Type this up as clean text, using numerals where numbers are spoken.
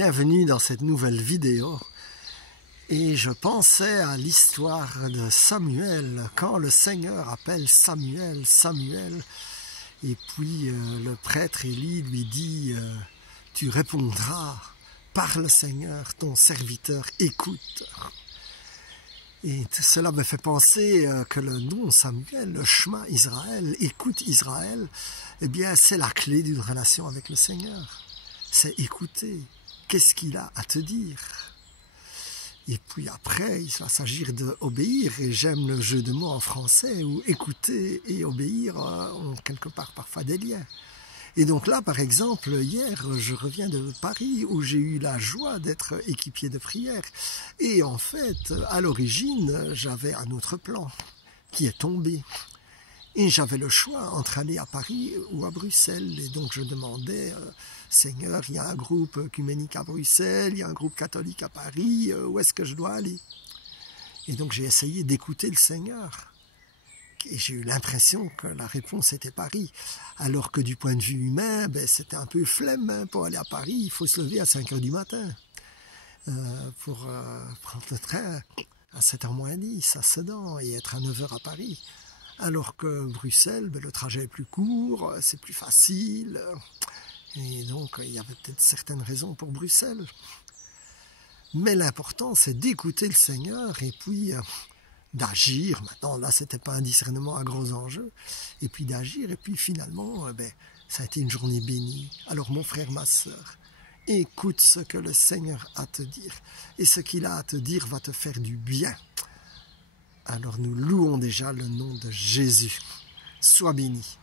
Bienvenue dans cette nouvelle vidéo. Et je pensais à l'histoire de Samuel, quand le Seigneur appelle Samuel, Samuel, et puis le prêtre Élie lui dit « Tu répondras, parle Seigneur, ton serviteur écoute ». Et cela me fait penser que le nom Samuel, le chemin Israël, écoute Israël, eh bien c'est la clé d'une relation avec le Seigneur. C'est écouter. Qu'est-ce qu'il a à te dire? Et puis après, il va s'agir d'obéir, et j'aime le jeu de mots en français, où écouter et obéir ont quelque part parfois des liens. Et donc là, par exemple, hier, je reviens de Paris, où j'ai eu la joie d'être équipier de prière. Et en fait, à l'origine, j'avais un autre plan qui est tombé. Et j'avais le choix entre aller à Paris ou à Bruxelles. Et donc je demandais, Seigneur, il y a un groupe œcuménique à Bruxelles, il y a un groupe catholique à Paris, où est-ce que je dois aller? Et donc j'ai essayé d'écouter le Seigneur. Et j'ai eu l'impression que la réponse était Paris. Alors que du point de vue humain, c'était un peu flemme. Pour aller à Paris, il faut se lever à 5 h du matin. Pour prendre le train à 7h moins 10 à Sedan et être à 9 h à Paris. Alors que Bruxelles, le trajet est plus court, c'est plus facile. Et donc, il y avait peut-être certaines raisons pour Bruxelles. Mais l'important, c'est d'écouter le Seigneur et puis d'agir. Maintenant, là, ce n'était pas un discernement à gros enjeux. Et puis d'agir. Et puis finalement, ça a été une journée bénie. Alors, mon frère, ma sœur, écoute ce que le Seigneur a à te dire. Et ce qu'il a à te dire va te faire du bien. Alors nous louons déjà le nom de Jésus. Sois béni.